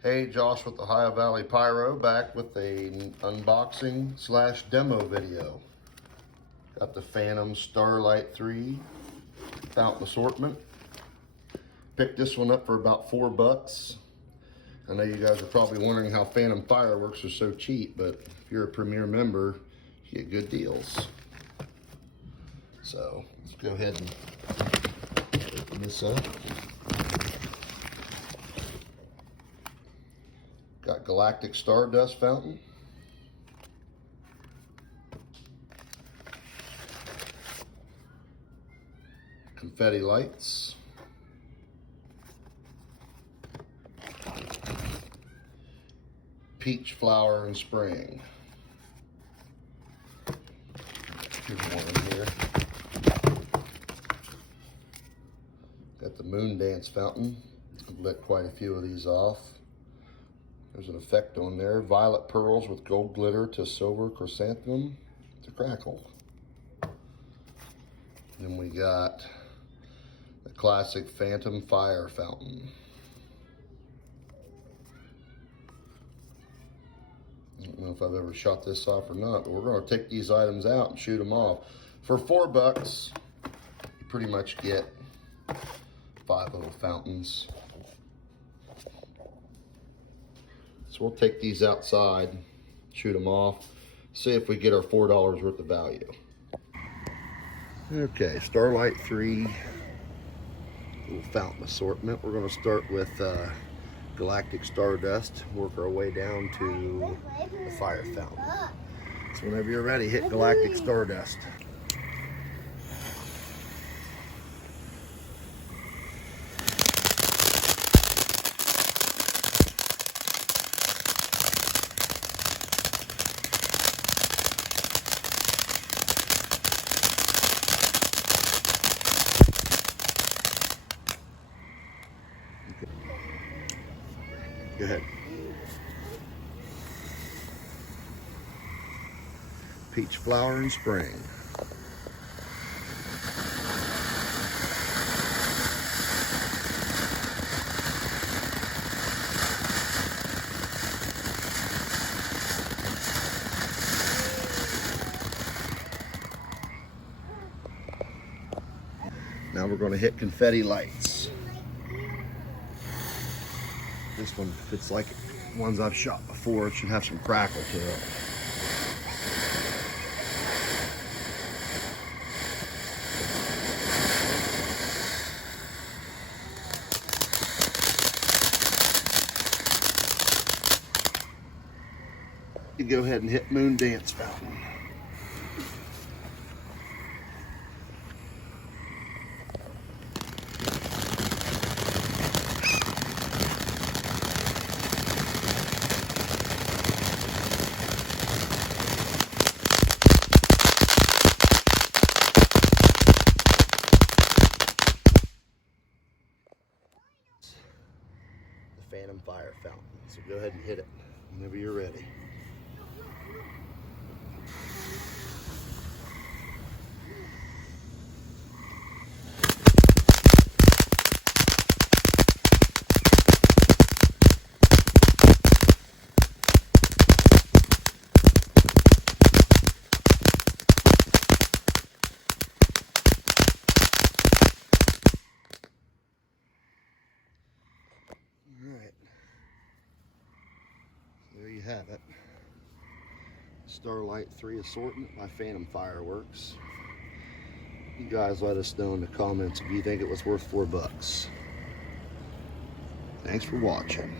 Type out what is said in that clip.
Hey, Josh with the Ohio Valley Pyro, back with a unboxing slash demo video. Got the Phantom Starlight 3 fountain assortment. Picked this one up for about $4. I know you guys are probably wondering how Phantom fireworks are so cheap, but if you're a Premier member, you get good deals. So let's go ahead and open this up. Got Galactic Stardust Fountain. Confetti Lights. Peach Flower and Spring. Here's one here. Got the Moon Dance Fountain. I've let quite a few of these off. There's an effect on there. Violet pearls with gold glitter to silver chrysanthemum to crackle. Then we got the classic Phantom Fire Fountain. I don't know if I've ever shot this off or not, but we're going to take these items out and shoot them off. For $4, you pretty much get 5 little fountains. So we'll take these outside, shoot them off, see if we get our $4 worth of value. Okay, Starlight 3 little fountain assortment. We're going to start with Galactic Stardust, work our way down to the fire fountain. So whenever you're ready, hit Galactic Stardust. Go ahead. Peach Flower and Spring. Now we're going to hit Confetti Lights. This one, if it's like ones I've shot before, it should have some crackle to it. You go ahead and hit Moon Dance Fountain. Phantom Fire Fountain. So go ahead and hit it whenever you're ready. Alright, there you have it. Starlight 3 assortment by Phantom Fireworks. You guys let us know in the comments if you think it was worth $4. Thanks for watching.